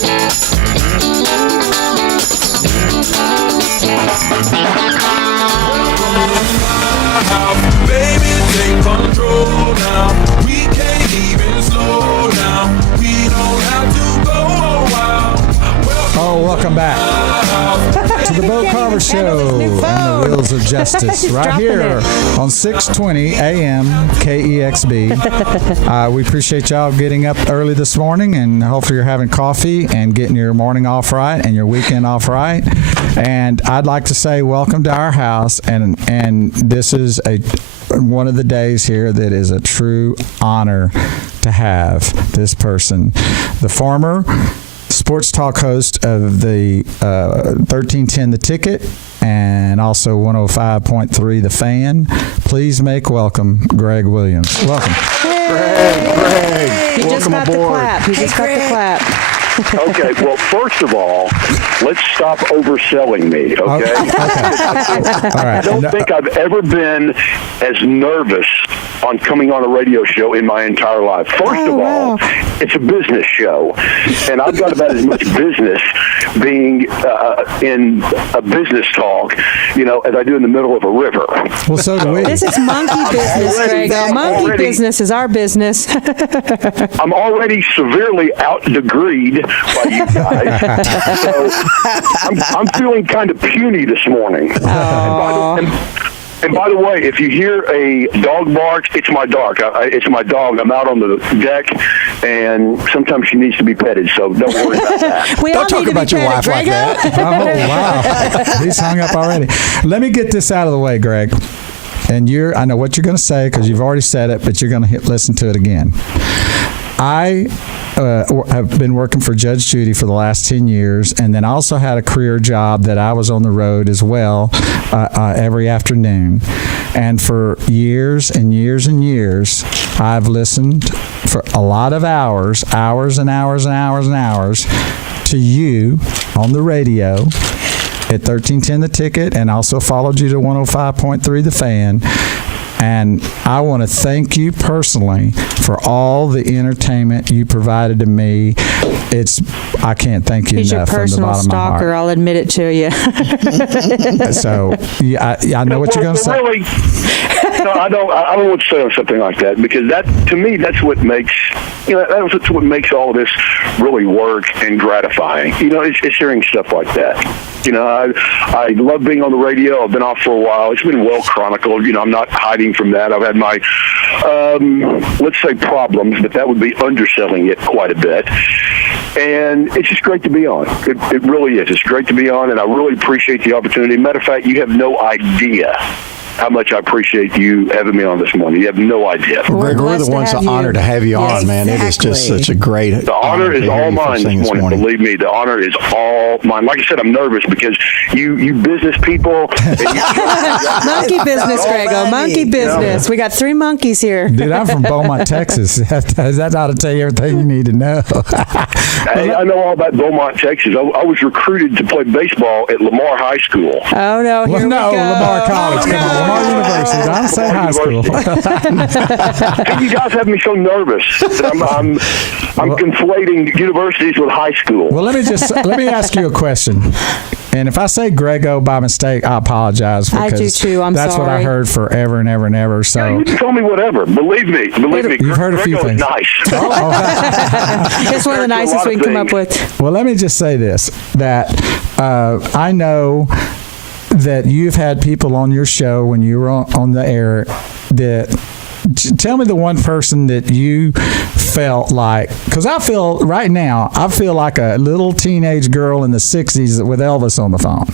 Baby, take control now. We can't even slow down. We don't have to go a while. Oh, welcome back to the Bo Carver Show and the Wheels of Justice right here on 620 AM KEXB. We appreciate y'all getting up early this morning, and hopefully you're having coffee and getting your morning off right and your weekend off right. And I'd like to say welcome to our house, and this is one of the days here that is a true honor to have this person, the former sports talk host of the 1310 The Ticket and also 105.3 The Fan. Please make welcome Greg Williams. Welcome. Greg. He just got Welcome aboard. the clap. He just got the clap. Okay, well, first of all, let's stop overselling me, okay? All right. I don't think I've ever been as nervous on coming on a radio show in my entire life. First of all, it's a business show, and I've got about as much business being in a business talk, as I do in the middle of a river. Well, so do we. This is monkey business, Greg. Monkey business is our business. I'm already severely out-degreed by you guys. So I'm feeling kind of puny this morning. And by the way, if you hear a dog bark, it's my dog. It's my dog. I'm out on the deck, and sometimes she needs to be petted, so don't worry about that. Don't talk about your wife like that. Oh, wow. He's hung up already. Let me get this out of the way, Greg. And I know what you're going to say because you've already said it, but you're going to listen to it again. I have been working for Judge Judy for the last 10 years, and then also had a career job that I was on the road as well every afternoon. And for years and years and years, I've listened for a lot of hours and hours to you on the radio at 1310 The Ticket, and also followed you to 105.3 The Fan. And I want to thank you personally for all the entertainment you provided to me. I can't thank you enough from the bottom of my heart. He's your personal stalker, I'll admit it to you. So I know what you're going to say. Really, no, I don't want to say on something like that, because that, to me, that's what makes that's what makes all of this really work and gratifying. It's hearing stuff like that. I love being on the radio. I've been off for a while. It's been well chronicled. I'm not hiding from that. I've had my, let's say, problems, but that would be underselling it quite a bit. And it's just great to be on. It really is. It's great to be on, and I really appreciate the opportunity. Matter of fact, you have no idea how much I appreciate you having me on this morning. You have no idea. Greg, we're the ones that honor to have you on, man. It is just such a great The honor is all mine this morning. Believe me, the honor is all mine. Like I said, I'm nervous because you business people. Monkey business, Greggo. Monkey business. We got 3 monkeys here. Dude, I'm from Beaumont, Texas. That ought to tell you everything you need to know. Hey, I know all about Beaumont, Texas. I was recruited to play baseball at Lamar High School. Oh, no. Here we go. Lamar College. Come on. Lamar University. Don't say high school. Hey, you guys have me so nervous that I'm conflating universities with high school. Well, let me ask you a question. And if I say GREGGO by mistake, I apologize. Because I do too. I'm that's sorry. What I heard forever and ever and ever. So yeah, you can tell me whatever. Believe me. You've heard a few GREGGO things. Is nice. It's one of the nicest we can come up with. Well, let me just say this: that I know that you've had people on your show when you were on the air that. Tell me the one person that you felt like, because I feel like a little teenage girl in the 60s with Elvis on the phone.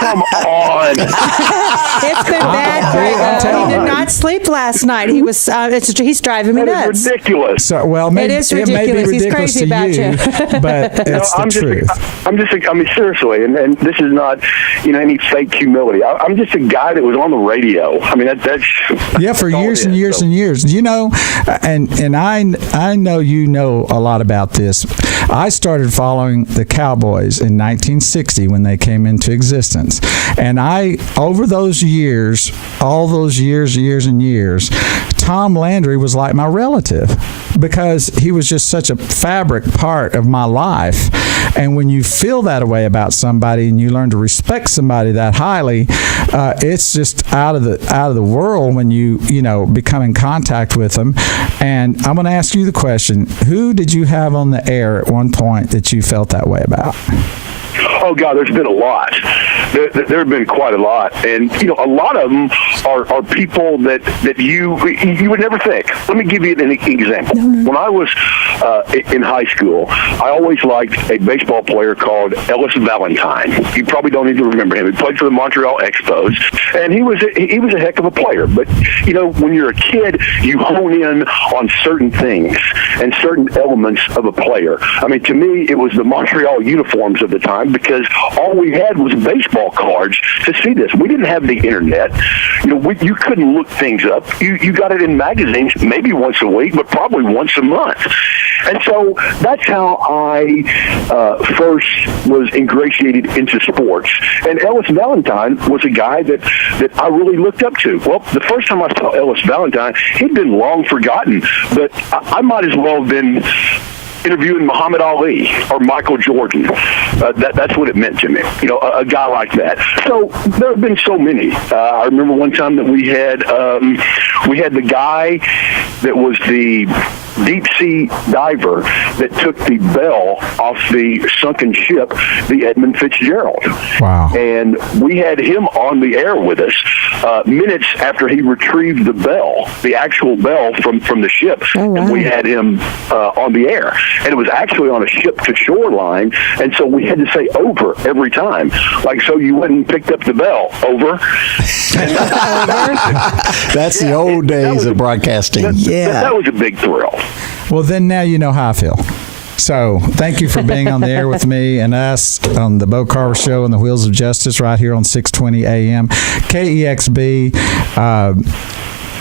Come on. It's been bad, Greg. He did not sleep last night. He was. He's driving me nuts. It's ridiculous. So, well, maybe, it is ridiculous. It may be ridiculous He's crazy about you. But it's the truth. I mean, seriously, and this is not, any fake humility. I'm just a guy that was on the radio. I mean, that's yeah, for years and years and years. And I know you know a lot about this. I started following the Cowboys in 1960 when they came into existence. And over those years, all those years and years, Tom Landry was like my relative because he was just such a fabric part of my life. And when you feel that way about somebody and you learn to respect somebody that highly, it's just out of the world when you become in contact with them. And I'm going to ask you the question: who did you have on the air at one point that you felt that way about? Oh, God, there's been a lot. There have been quite a lot. And, a lot of them are people that you would never think. Let me give you an example. When I was in high school, I always liked a baseball player called Ellis Valentine. You probably don't even remember him. He played for the Montreal Expos, and he was a heck of a player. But, when you're a kid, you hone in on certain things and certain elements of a player. I mean, to me, it was the Montreal uniforms of the time, because all we had was baseball cards to see this. We didn't have the internet. You couldn't look things up. You got it in magazines maybe once a week, but probably once a month. And so that's how I first was ingratiated into sports. And Ellis Valentine was a guy that I really looked up to. Well, the first time I saw Ellis Valentine, he'd been long forgotten, but I might as well have been interviewing Muhammad Ali or Michael Jordan. That's what it meant to me, a guy like that. So there have been so many. I remember one time that we had the guy that was the deep sea diver that took the bell off the sunken ship, the Edmund Fitzgerald. Wow. And we had him on the air with us minutes after he retrieved the bell, the actual bell from the ship. Oh, wow. And we had him on the air. And it was actually on a ship-to-shore line, and so we had to say over every time. Like, so you went and picked up the bell. Over. That's the old days of broadcasting. That was a big thrill. Well, then now you know how I feel. So thank you for being on the air with me and us on the Bo Carver Show and the Wheels of Justice right here on 620 AM. KEXB.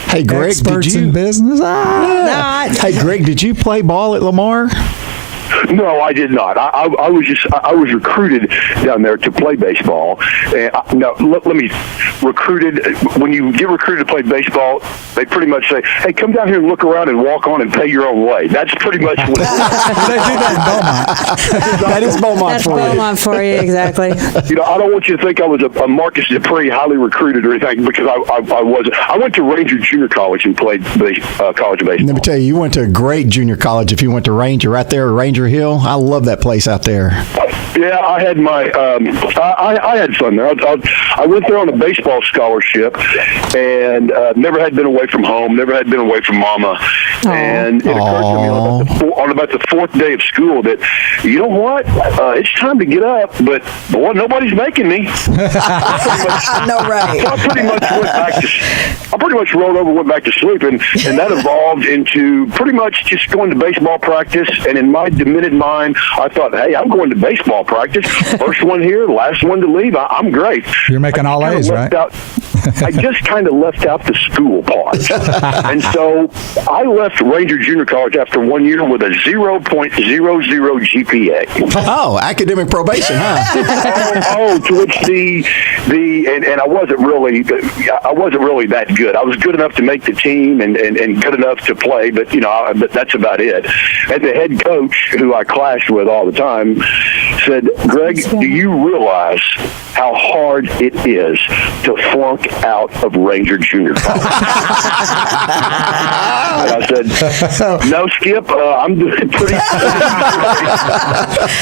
Hey, Greg, experts in business. Hey, Greg, did you play ball at Lamar? No, I did not. I was recruited down there to play baseball. And let me recruited. When you get recruited to play baseball, they pretty much say, "Hey, come down here and look around and walk on and pay your own way." That's pretty much what. They do that in Beaumont. That is Beaumont That's for you. Beaumont for you, exactly. I don't want you to think I was a Marcus Dupree highly recruited or anything, because I wasn't. I went to Ranger Junior College and played college baseball. Let me tell you went to a great junior college if you went to Ranger, right there at Ranger Hill. I love that place out there. Yeah, I had my I had fun there. I went there on a baseball scholarship, and never had been away from home, never had been away from Mama. Aww. And it occurred to me on about the fourth day of school that, you know what, it's time to get up, but boy, nobody's making me. I know, right? So I pretty much rolled over and went back to sleep, and that evolved into pretty much just going to baseball practice. And in my demented mind, I thought, hey, I'm going to baseball practice. First one here, last one to leave. I'm great. You're making all A's, right? I just kind of left out the school part. And so I left Ranger Junior College after 1 year with a 0.00 GPA. Oh, academic probation, huh? To which and I wasn't really that good. I was good enough to make the team and good enough to play, but but that's about it. And the head coach, who I clashed with all the time, said, "Greg, do you realize how hard it is to flunk out of Ranger Junior College?" And I said, "No, Skip, I'm doing pretty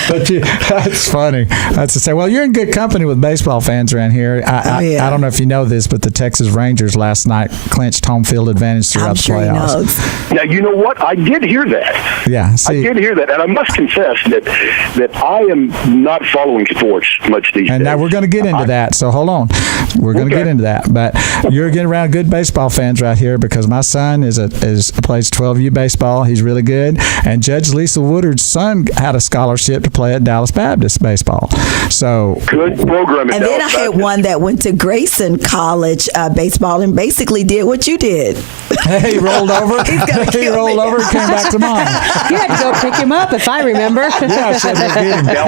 But that's funny. That's to say, well, you're in good company with baseball fans around here. I don't know if you know this, but the Texas Rangers last night clinched home field advantage throughout the playoffs. Now, you know what? I did hear that. Yeah, see, I did hear that, and I must confess that I am not following sports much these days. and now we're going to get into that. So hold on, we're going to get into that. But you're getting around good baseball fans right here, because my son plays 12U baseball. He's really good, and Judge Lisa Woodard's son had a scholarship to play at Dallas Baptist baseball. So good program. And then I had one that went to Grayson College baseball and basically did what you did. he rolled over. He rolled over and came back to mom. You had to go pick him up, if I remember. Yeah, I said, "Let's get him." Now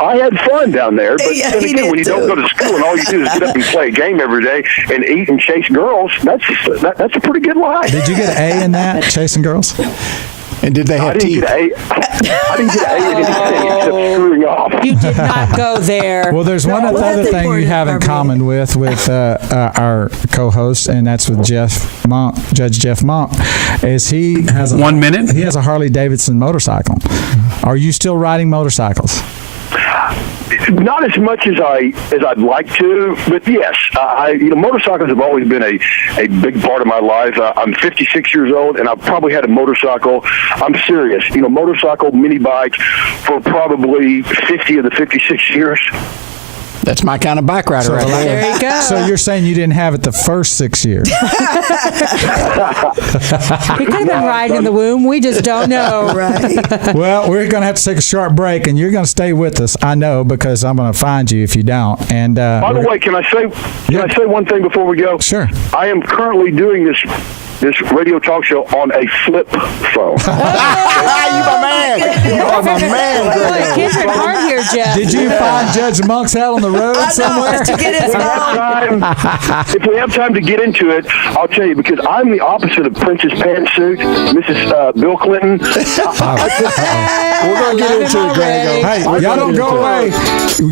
I had fun down there. there. But Yeah, then he again, did when you don't too. go to school and all you do is get up and play a game every day and eat and chase girls, that's a pretty good life. Did you get an A in that, chasing girls? And did they I have didn't teeth? get an A. I didn't get an A in anything except screwing off. You did not go there. Well, there's one No, other that's thing you important, have in Barbara. common with our co-host, and that's with Jeff Monk, Judge Jeff Monk, is he has 1 minute? He has a Harley Davidson motorcycle. Are you still riding motorcycles? Not as much as I'd like to, but yes, motorcycles have always been a big part of my life. I'm 56 years old, and I've probably had a motorcycle. I'm serious, motorcycle, mini bike for probably 50 of the 56 years. That's my kind of bike rider right there. There you go. So you're saying you didn't have it the first 6 years? He could have been riding in the womb. We just don't know. Right. Well, we're going to have to take a short break, and you're going to stay with us. I know, because I'm going to find you if you don't. And By the way, can I say one thing before we go? Sure. I am currently doing this radio talk show on a flip phone. You my man. You are my man, Boy, Greg. kids are hard here, Jeff. did you find Judge Monk's hat on the road somewhere? To get his phone. If we have time to get into it, I'll tell you, because I'm the opposite of Princess Pantsuit, Mrs. Bill Clinton. We're going to get into it, Greg. Hey, y'all don't go away.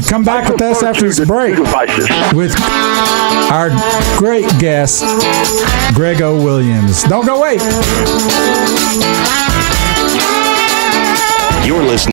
Come back with us after this break Devices. with our great guest, GREGGO Williams. Don't go away. You're listening